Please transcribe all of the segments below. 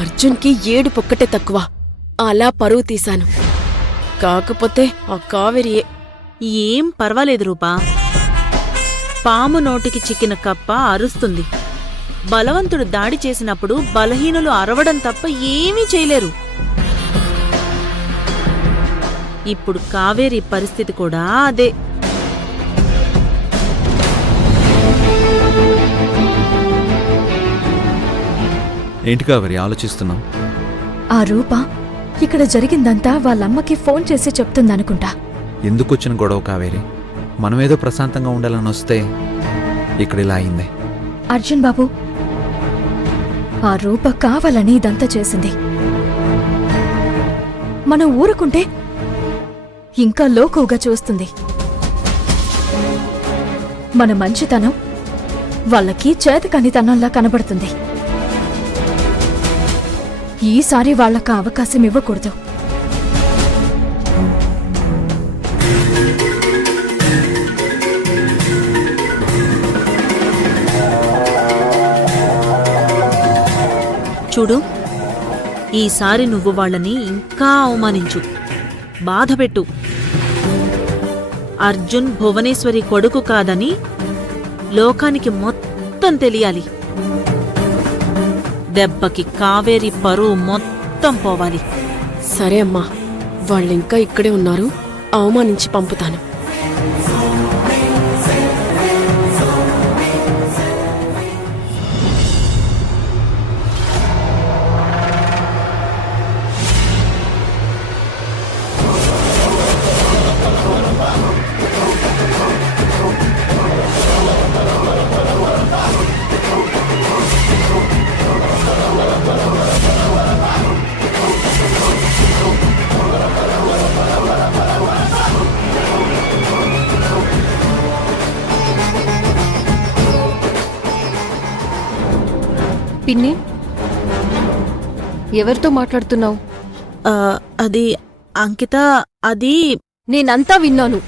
అర్జున్కి ఏడుపొక్కటే తక్కువ. అలా పరువు తీశాను. కాకపోతే ఆ కావేరియే. ఏం పర్వాలేదు రూపా. పాము నోటికి చిక్కిన కప్ప అరుస్తుంది. బలవంతుడు దాడి చేసినప్పుడు బలహీనులు అరవడం తప్ప ఏమీ చేయలేరు. ఇప్పుడు కావేరి పరిస్థితి కూడా అదే. ఏంటి కావేరి ఆలోచిస్తున్నాం? ఆ రూప ఇక్కడ జరిగిందంతా వాళ్ళమ్మకి ఫోన్ చేసి చెప్తుందనుకుంటా. ఎందుకొచ్చిన గొడవ కావేరి? మనమేదో ప్రశాంతంగా ఉండాలని వస్తే ఇక్కడ ఇలా అయింది. అర్జున్ బాబు, ఆ రూప కావాలని ఇదంతా చేసింది. మనం ఊరుకుంటే ఇంకా లోకుగా చూస్తుంది. మన మంచితనం వాళ్ళకి చేతకానితనంలా కనబడుతుంది. ఈసారి వాళ్ళకు అవకాశం ఇవ్వకూడదు. చూడు, ఈసారి నువ్వు వాళ్ళని ఇంకా అవమానించు, బాధపెట్టు. అర్జున్ భువనేశ్వరి కొడుకు కాదని లోకానికి మొత్తం తెలియాలి. దెబ్బకి కావేరి పరువు మొత్తం పోవాలి. సరే అమ్మా, వాళ్ళింకా ఇక్కడే ఉన్నారు. అవమానించి పంపుతాను. పిన్ని, ఎవరితో మాట్లాడుతున్నావు? అది అంకిత. అది నేనంతా విన్నాను.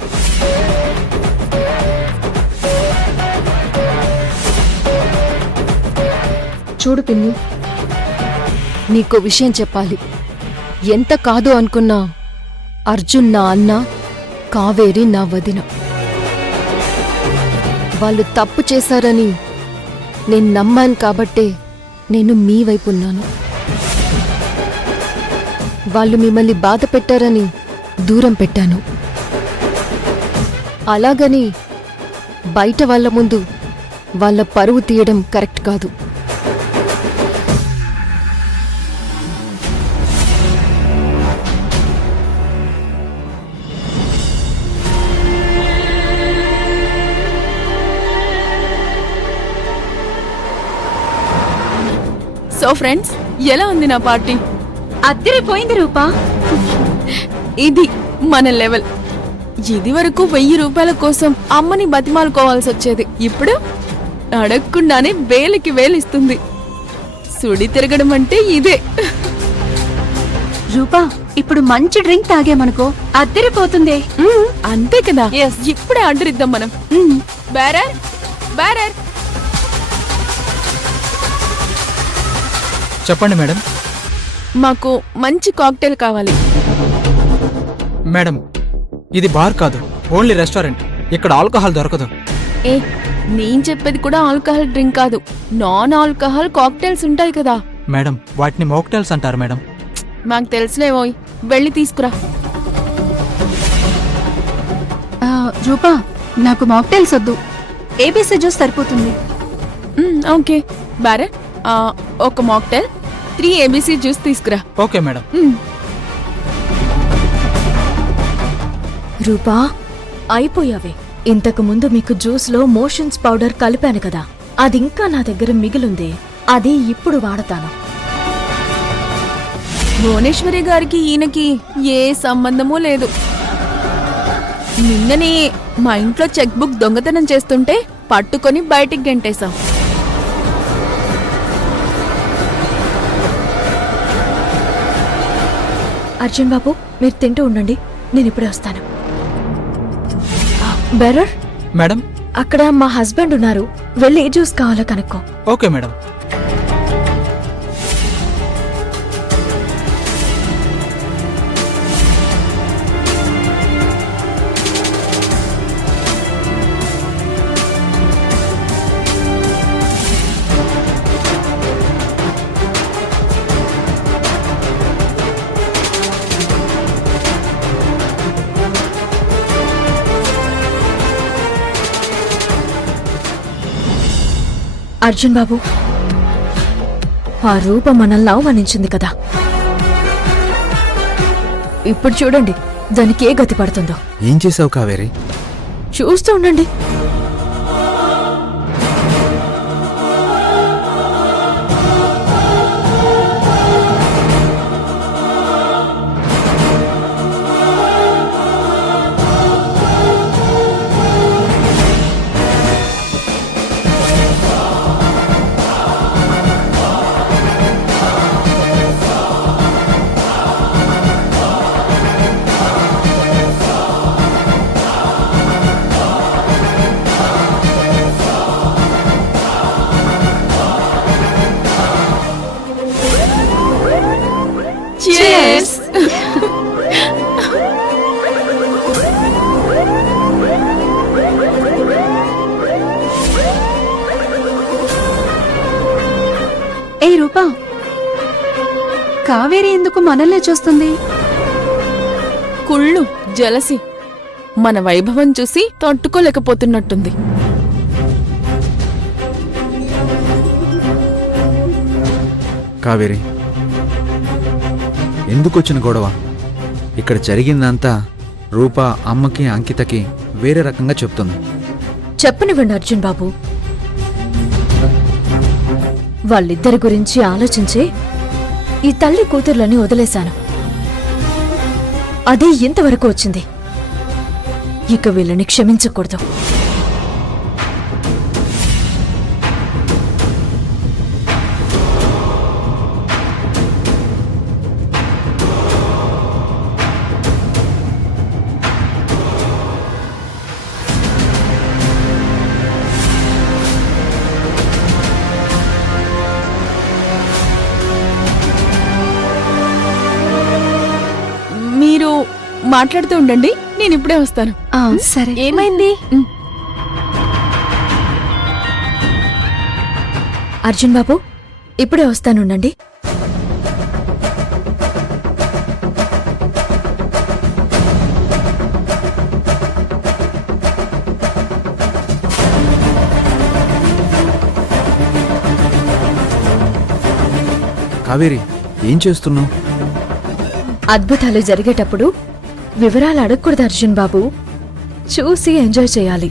చూడు పిన్ని, నీకో విషయం చెప్పాలి. ఎంత కాదు అనుకున్నా అర్జున్ నా అన్న, కావేరి నా వదిన. వాళ్ళు తప్పు చేశారని నేను నమ్మాను కాబట్టే నేను మీ వైపున్నాను. వాళ్ళు మిమ్మల్ని బాధ పెట్టారని దూరం పెట్టాను. అలాగని బయట వాళ్ళ ముందు వాళ్ళ పరువు తీయడం కరెక్ట్ కాదు. సో ఫ్రెండ్స్, ఎలా ఉంది నా పార్టీ? అద్దరిపోయింది రూపా. ఇది మన లెవెల్. ఇది వరకు 1000 రూపాయల కోసం అమ్మని బతిమాలుకోవాల్సి వచ్చేది. ఇప్పుడు అడగకుండానే వేలకి వేలిస్తుంది. సుడి తిరగడం అంటే ఇదే. రూపా, ఇప్పుడు మంచి డ్రింక్ తాగామనుకో అద్దరిపోతుంది. అంతే కదా, ఇప్పుడే ఆర్డర్ ఇద్దాం మనం. Bearer bearer. చెప్పండి మేడం. మాకు మంచి కాక్టైల్ కావాలి. మేడం, ఇది బార్ కాదు, ఓన్లీ రెస్టారెంట్. ఇక్కడ ఆల్కహాల్ దొరకదు. ఏ, నేను చెప్పేది కూడా ఆల్కహాల్ డ్రింక్ కాదు, నాన్ ఆల్కహాల్ కాక్టైల్స్ ఉంటాయి కదా. మేడం, వాటిని మోక్టైల్స్ అంటారు మేడం. మాకు తెలుసులేవోయ్, వెళ్ళి తీసుకురా. రూపా, నాకు మాక్టైల్స్ వద్దు, ఏబీసీ జ్యూస్ సరిపోతుంది. ఓకే బ్యారర్, ఒక మాక్టైల్ 3 ABC జ్యూస్ తీసుకురా. Okay madam. రూపా, అయిపోయావే. ఇంతకు ముందు మీకు జ్యూస్లో మోషన్స్ పౌడర్ కలిపాను కదా, అది ఇంకా నా దగ్గర మిగిలుందే. అది ఇప్పుడు వాడతాను. భువనేశ్వరి గారికి ఈయనకి ఏ సంబంధమూ లేదు. నిన్ననే మా ఇంట్లో చెక్ బుక్ దొంగతనం చేస్తుంటే పట్టుకొని బయటికి గెంటేశాం. అర్జున్ బాబు, మీరు తింటూ ఉండండి, నేను ఇప్పుడే వస్తాను. బెరర్ మేడం, అక్కడ మా హస్బెండ్ ఉన్నారు, వెళ్ళి ఏ జ్యూస్ కావాలో కనుక్కో. Okay madam. అర్జున్ బాబు, ఆ రూప మనల్ని అవమానించింది కదా, ఇప్పుడు చూడండి దానికి ఏ గతి పడుతుందో. ఏం చేసావు కావేరి? చూస్తూ ఉండండి. Cheers! ఏ రూపా, కావేరి ఎందుకు మనల్నే చూస్తుంది? కుళ్ళు, జలసి మన వైభవం చూసి తట్టుకోలేకపోతున్నట్టుంది. కావేరి, ఎందుకొచ్చిన గొడవ? ఇక్కడ జరిగిందంతా రూప అమ్మకి అంకితకి వేరే రకంగా చెప్తుంది. చెప్పనివ్వండి అర్జున్ బాబు. వాళ్ళిద్దరి గురించి ఆలోచించి ఈ తల్లి కూతుర్లని వదిలేశాను. అదే ఇంతవరకు వచ్చింది. ఇక వీళ్ళని క్షమించకూడదు. మీరు మాట్లాడుతూ ఉండండి, నేను ఇప్పుడే వస్తాను. సరే. ఏమైంది? అర్జున్ బాబు, ఇప్పుడే వస్తానుండండి. కావేరి, ఏం చేస్తున్నావు? అద్భుతాలు జరిగేటప్పుడు వివరాలు అడగకూడదు అర్జున్ బాబు. చూసి ఎంజాయ్ చేయాలి.